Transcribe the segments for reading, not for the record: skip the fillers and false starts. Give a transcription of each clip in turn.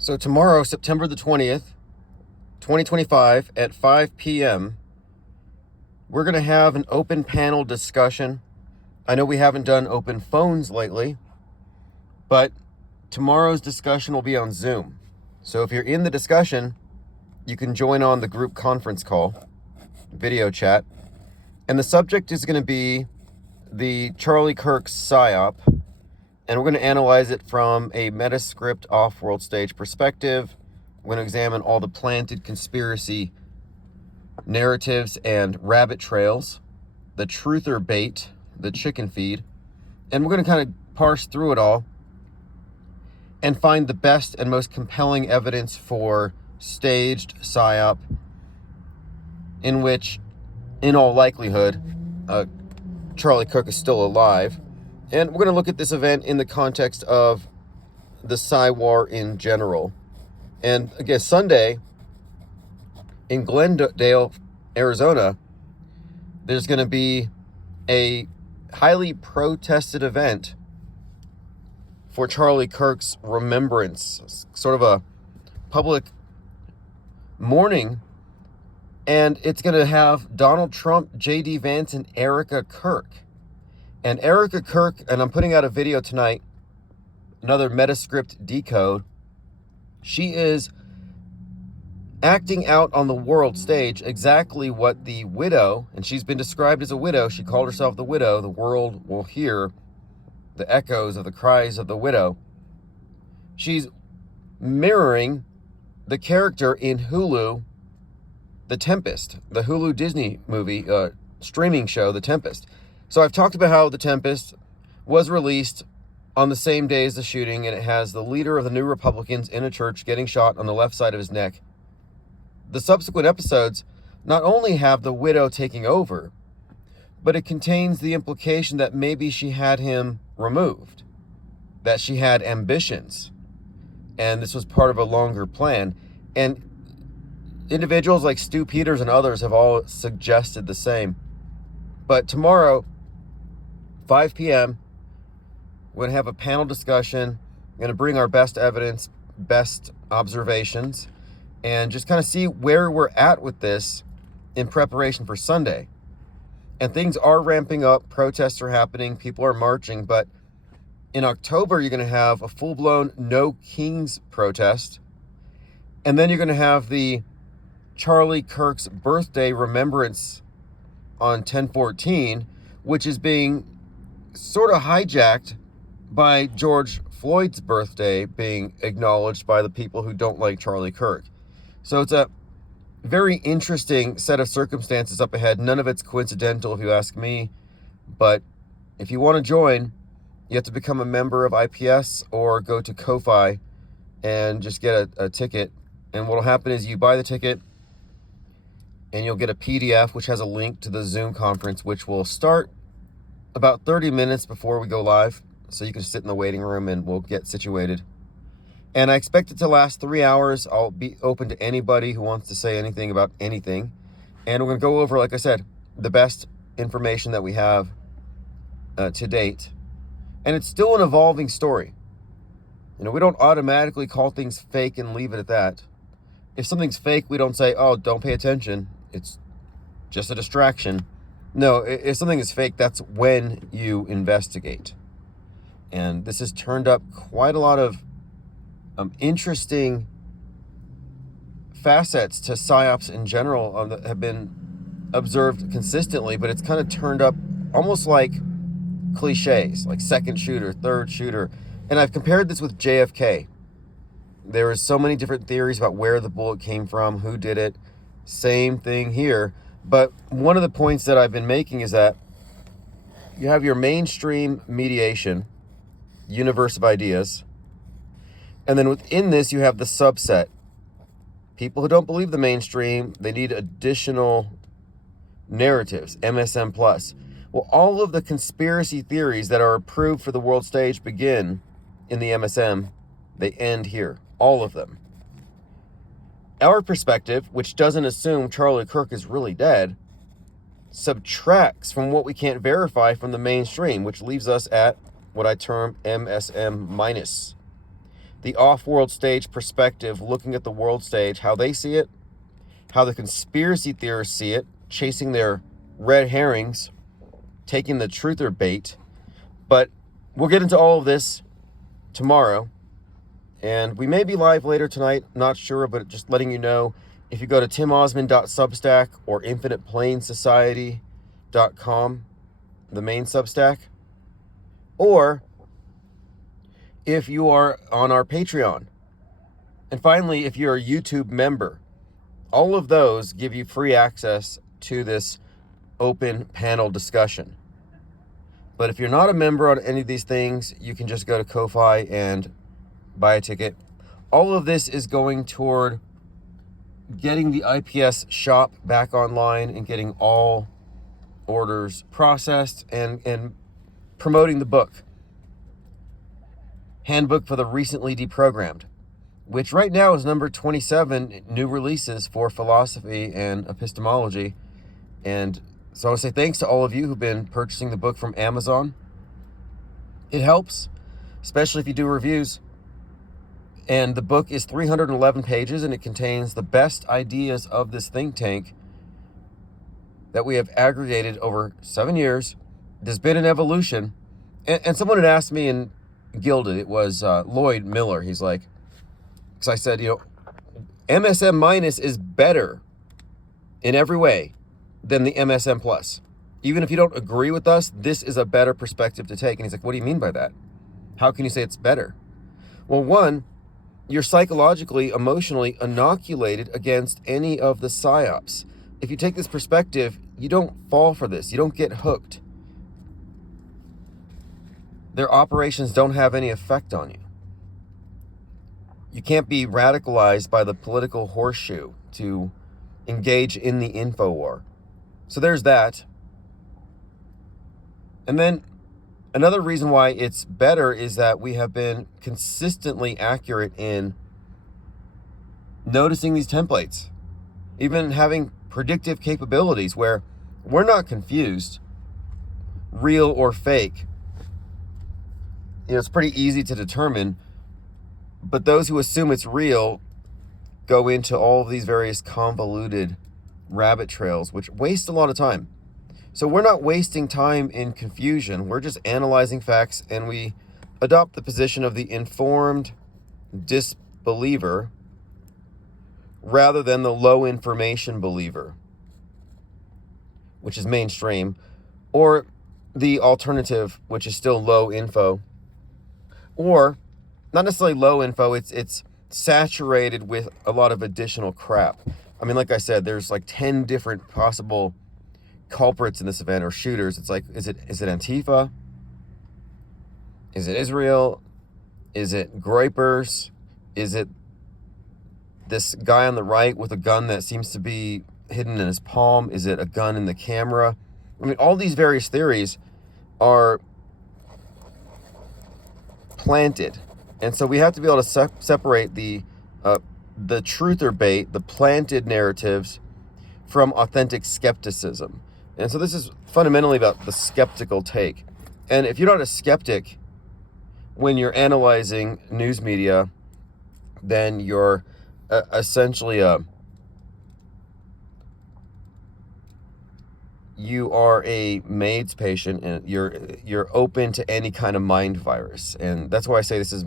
So tomorrow, September the 20th, 2025 at 5 p.m., we're going to have an open panel discussion. I know we haven't done open phones lately, but tomorrow's discussion will be on Zoom. So if you're in the discussion, you can join on the group conference call, video chat. And the subject is going to be the Charlie Kirk PSYOP. And we're going to analyze it from a Metascript off-world stage perspective. We're going to examine all the planted conspiracy narratives and rabbit trails, the truther bait, the chicken feed. And we're going to kind of parse through it all and find the best and most compelling evidence for staged PSYOP, in which, in all likelihood, Charlie Kirk is still alive. And we're going to look at this event in the context of the Psy War in general. And again, Sunday in Glendale, Arizona, there's going to be a highly protested event for Charlie Kirk's remembrance, sort of a public mourning. And it's going to have Donald Trump, J.D. Vance, and Erica Kirk. And Erica Kirk, and I'm putting out a video tonight, another Metascript decode. She is acting out on the world stage exactly what the widow, and she's been described as a widow. She called herself the widow. The world will hear the echoes of the cries of the widow. She's mirroring the character in Hulu, The Tempest, the Hulu Disney movie, streaming show, The Tempest. So I've talked about how The Tempest was released on the same day as the shooting, and it has the leader of the New Republicans in a church getting shot on the left side of his neck. The subsequent episodes not only have the widow taking over, but it contains the implication that maybe she had him removed, that she had ambitions, and this was part of a longer plan. And individuals like Stu Peters and others have all suggested the same. But tomorrow, 5 p.m., we're going to have a panel discussion. We're going to bring our best evidence, best observations, and just kind of see where we're at with this in preparation for Sunday. And things are ramping up. Protests are happening. People are marching. But in October, you're going to have a full-blown No Kings protest. And then you're going to have the Charlie Kirk's birthday remembrance on 10/14, which is being sort of hijacked by George Floyd's birthday being acknowledged by the people who don't like Charlie Kirk. So it's a very interesting set of circumstances up ahead. None of it's coincidental, if you ask me. But if you want to join, you have to become a member of IPS or go to Ko-Fi and just get a ticket. And what will happen is you buy the ticket, and you'll get a PDF, which has a link to the Zoom conference, which will start about 30 minutes before we go live. So you can sit in the waiting room and we'll get situated. And I expect it to last 3 hours. I'll be open to anybody who wants to say anything about anything. And we're going to go over, like I said, the best information that we have to date. And it's still an evolving story. You know, we don't automatically call things fake and leave it at that. If something's fake, we don't say, oh, don't pay attention, it's just a distraction. No, if something is fake, that's when you investigate. And this has turned up quite a lot of interesting facets to PSYOPs in general that have been observed consistently, but it's kind of turned up almost like cliches, like second shooter, third shooter. And I've compared this with JFK. There are so many different theories about where the bullet came from, who did it. Same thing here. But one of the points that I've been making is that you have your mainstream mediation, universe of ideas, and then within this you have the subset. People who don't believe the mainstream, they need additional narratives, MSM+. Well, all of the conspiracy theories that are approved for the world stage begin in the MSM. They end here. All of them. Our perspective, which doesn't assume Charlie Kirk is really dead, subtracts from what we can't verify from the mainstream, which leaves us at what I term MSM minus. the off-world stage perspective, looking at the world stage, how they see it, how the conspiracy theorists see it, chasing their red herrings, taking the truther bait. But we'll get into all of this tomorrow. And we may be live later tonight, not sure, but just letting you know, if you go to timosman.substack or infiniteplanesociety.com, the main Substack, or if you are on our Patreon. And finally, if you're a YouTube member, all of those give you free access to this open panel discussion. But if you're not a member on any of these things, you can just go to Ko-Fi and buy a ticket. All of this is going toward getting the IPS shop back online and getting all orders processed and promoting the book, Handbook for the Recently Deprogrammed, which right now is number 27 new releases for philosophy and epistemology. And so I want to say thanks to all of you who've been purchasing the book from Amazon. It helps, especially if you do reviews. And the book is 311 pages, and it contains the best ideas of this think tank that we have aggregated over 7 years. There's been an evolution. And someone had asked me in Gilded, it was Lloyd Miller. He's like, because I said, MSM minus is better in every way than the MSM plus. Even if you don't agree with us, this is a better perspective to take. And he's like, what do you mean by that? How can you say it's better? Well, one, you're psychologically, emotionally inoculated against any of the psyops. If you take this perspective, you don't fall for this. You don't get hooked. Their operations don't have any effect on you. You can't be radicalized by the political horseshoe to engage in the info war. So there's that. And then another reason why it's better is that we have been consistently accurate in noticing these templates, even having predictive capabilities where we're not confused, real or fake. It's pretty easy to determine, but those who assume it's real go into all of these various convoluted rabbit trails, which waste a lot of time. So we're not wasting time in confusion. We're just analyzing facts, and we adopt the position of the informed disbeliever rather than the low information believer, which is mainstream, or the alternative, which is still low info, or not necessarily low info. It's saturated with a lot of additional crap. I mean, like I said, there's like 10 different possible culprits in this event, or shooters. It's like, is it Antifa? Is it Israel? Is it Groypers? Is it this guy on the right with a gun that seems to be hidden in his palm? Is it a gun in the camera? I mean, all these various theories are planted, and so we have to be able to separate the truther bait, the planted narratives, from authentic skepticism. And so this is fundamentally about the skeptical take. And if you're not a skeptic when you're analyzing news media, then you're essentially you are a MAIDS patient, and you're open to any kind of mind virus. And that's why I say this is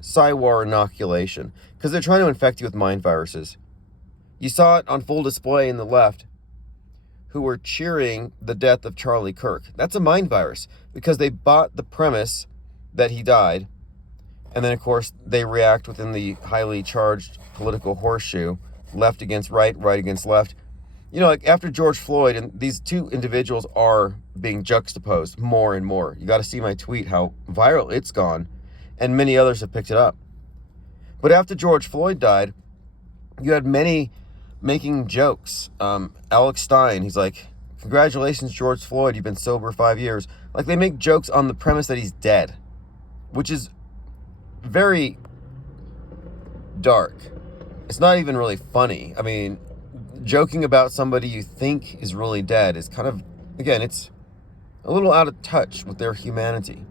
Psywar inoculation, because they're trying to infect you with mind viruses. You saw it on full display in the left, who were cheering the death of Charlie Kirk. That's a mind virus, because they bought the premise that he died, and then of course they react within the highly charged political horseshoe, left against right, right against left. Like after George Floyd, and these two individuals are being juxtaposed more and more. You got to see my tweet, how viral it's gone, and many others have picked it up. But after George Floyd died, you had many making jokes. Alex Stein, he's like, congratulations, George Floyd, you've been sober 5 years. Like, they make jokes on the premise that he's dead, which is very dark. It's not even really funny. I mean, joking about somebody you think is really dead is kind of, again, it's a little out of touch with their humanity.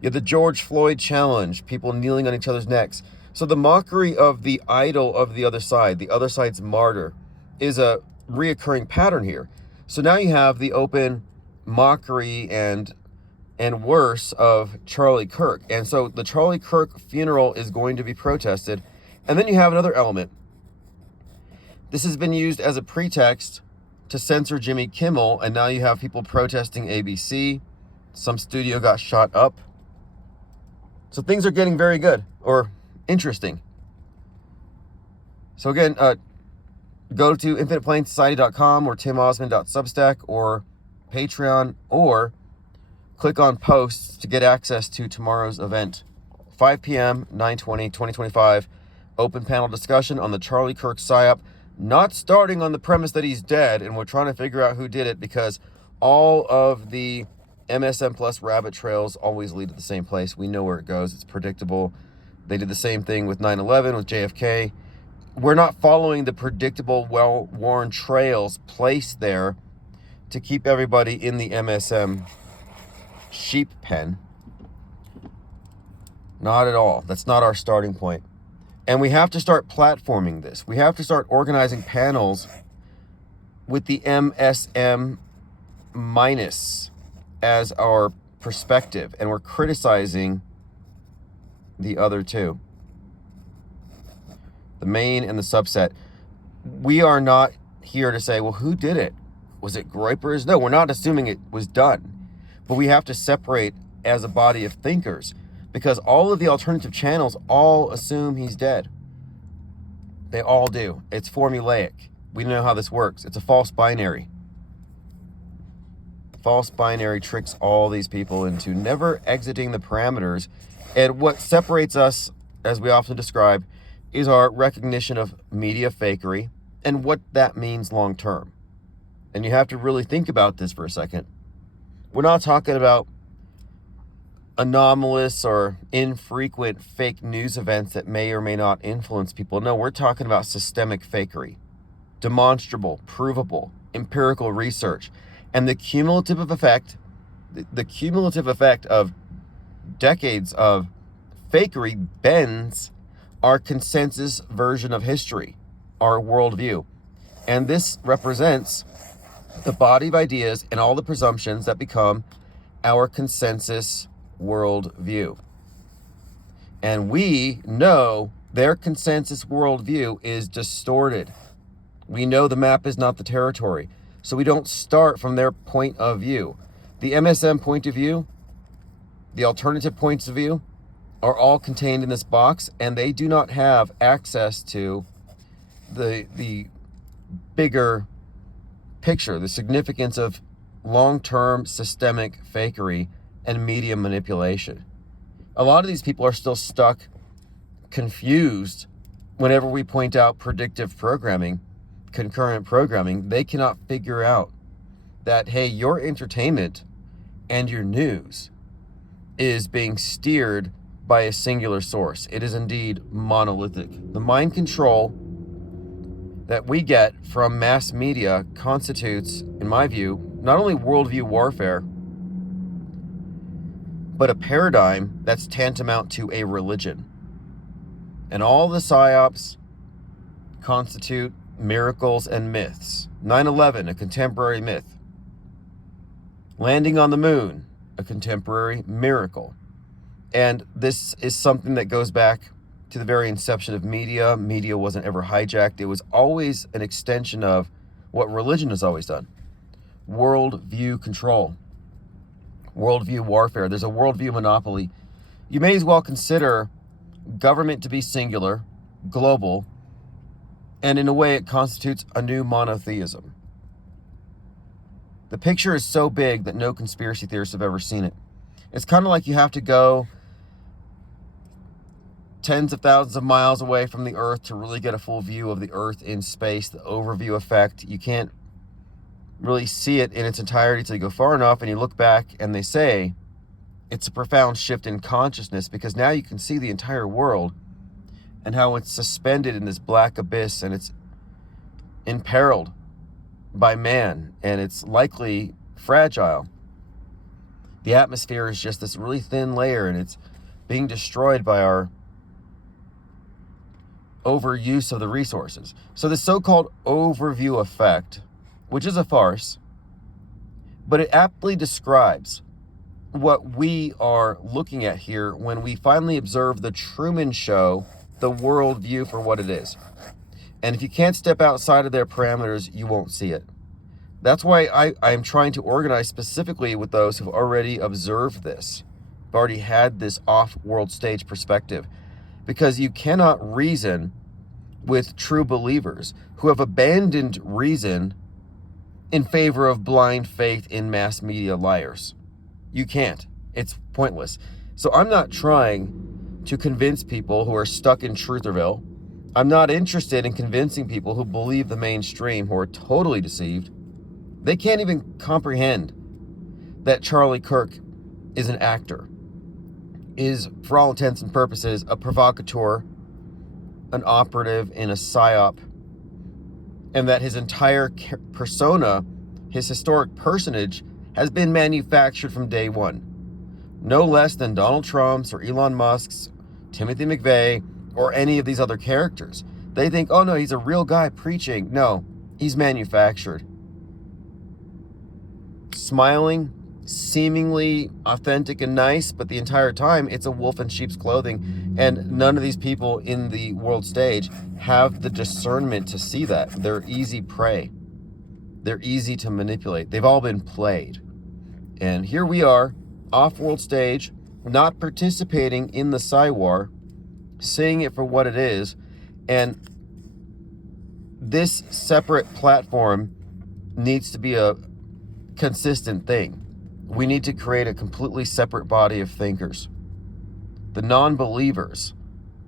You have the George Floyd challenge, people kneeling on each other's necks. So the mockery of the idol of the other side's martyr, is a reoccurring pattern here. So now you have the open mockery and worse of Charlie Kirk. And so the Charlie Kirk funeral is going to be protested. And then you have another element. This has been used as a pretext to censor Jimmy Kimmel, and now you have people protesting ABC. Some studio got shot up. So things are getting very good, or interesting. So again, go to infiniteplanesociety.com or timosman.substack or Patreon, or click on posts to get access to tomorrow's event. 5 p.m., 9/20/2025, open panel discussion on the Charlie Kirk psyop, not starting on the premise that he's dead, and we're trying to figure out who did it, because all of the MSM Plus rabbit trails always lead to the same place. We know where it goes. It's predictable. They did the same thing with 9/11, with JFK. We're not following the predictable, well-worn trails placed there to keep everybody in the MSM sheep pen. Not at all. That's not our starting point. And we have to start platforming this. We have to start organizing panels with the MSM minus as our perspective, and we're criticizing the other two, the main and the subset. We are not here to say, well, who did it? Was it Groypers? No, we're not assuming it was done, but we have to separate as a body of thinkers, because all of the alternative channels all assume he's dead. They all do. It's formulaic. We know how this works. It's a false binary. False binary tricks all these people into never exiting the parameters. And what separates us, as we often describe, is our recognition of media fakery and what that means long term. And you have to really think about this for a second. We're not talking about anomalous or infrequent fake news events that may or may not influence people. No, we're talking about systemic fakery, demonstrable, provable, empirical research. And the cumulative effect of decades of fakery bends our consensus version of history, our worldview. And this represents the body of ideas and all the presumptions that become our consensus worldview. And we know their consensus worldview is distorted. We know the map is not the territory. So we don't start from their point of view. The MSM point of view, the alternative points of view, are all contained in this box, and they do not have access to the bigger picture, the significance of long-term systemic fakery and media manipulation. A lot of these people are still stuck, confused, whenever we point out predictive programming, concurrent programming. They cannot figure out that, hey, your entertainment and your news is being steered by a singular source. It is indeed monolithic. The mind control that we get from mass media constitutes, in my view, not only worldview warfare, but a paradigm that's tantamount to a religion. And all the psyops constitute miracles and myths. 9/11, a contemporary myth. Landing on the moon, a contemporary miracle. And this is something that goes back to the very inception of media. Media wasn't ever hijacked. It was always an extension of what religion has always done. Worldview control. Worldview warfare. There's a worldview monopoly. You may as well consider government to be singular, global, and in a way it constitutes a new monotheism. The picture is so big that no conspiracy theorists have ever seen it. It's kind of like you have to go tens of thousands of miles away from the Earth to really get a full view of the Earth in space, the overview effect. You can't really see it in its entirety until you go far enough and you look back, and they say it's a profound shift in consciousness, because now you can see the entire world and how it's suspended in this black abyss, and it's imperiled by man, and it's likely fragile. The atmosphere is just this really thin layer, and it's being destroyed by our overuse of the resources. So the so-called overview effect, which is a farce, but it aptly describes what we are looking at here when we finally observe the Truman Show, the worldview for what it is. And if you can't step outside of their parameters, you won't see it. That's why I am trying to organize specifically with those who've already observed this, who've already had this off-world stage perspective. Because you cannot reason with true believers who have abandoned reason in favor of blind faith in mass media liars. You can't. It's pointless. So I'm not trying to convince people who are stuck in Trutherville. I'm not interested in convincing people who believe the mainstream, who are totally deceived. They can't even comprehend that Charlie Kirk is an actor, is, for all intents and purposes, a provocateur, an operative in a psyop, and that his entire persona, his historic personage, has been manufactured from day one. No less than Donald Trump's or Elon Musk's, Timothy McVeigh, or any of these other characters. They think, oh no, he's a real guy preaching. No, he's manufactured. Smiling, seemingly authentic and nice, but the entire time it's a wolf in sheep's clothing. And none of these people in the world stage have the discernment to see that. They're easy prey. They're easy to manipulate. They've all been played. And here we are, off-world stage, not participating in the Psy-War, seeing it for what it is. And this separate platform needs to be a consistent thing. We need to create a completely separate body of thinkers. The non-believers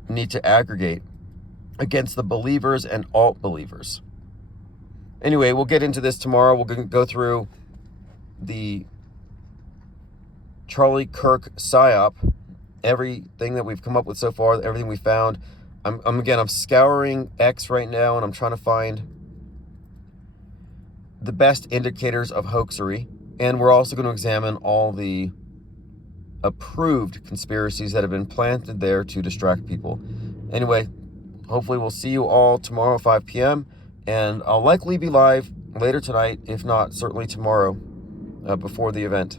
need to aggregate against the believers and alt-believers. Anyway, we'll get into this tomorrow. We'll go through the Charlie Kirk psyop, everything that we've come up with so far, everything we found. I'm scouring X right now, and I'm trying to find the best indicators of hoaxery. And we're also going to examine all the approved conspiracies that have been planted there to distract people. Anyway, hopefully we'll see you all tomorrow, 5 p.m. And I'll likely be live later tonight, if not certainly tomorrow, before the event.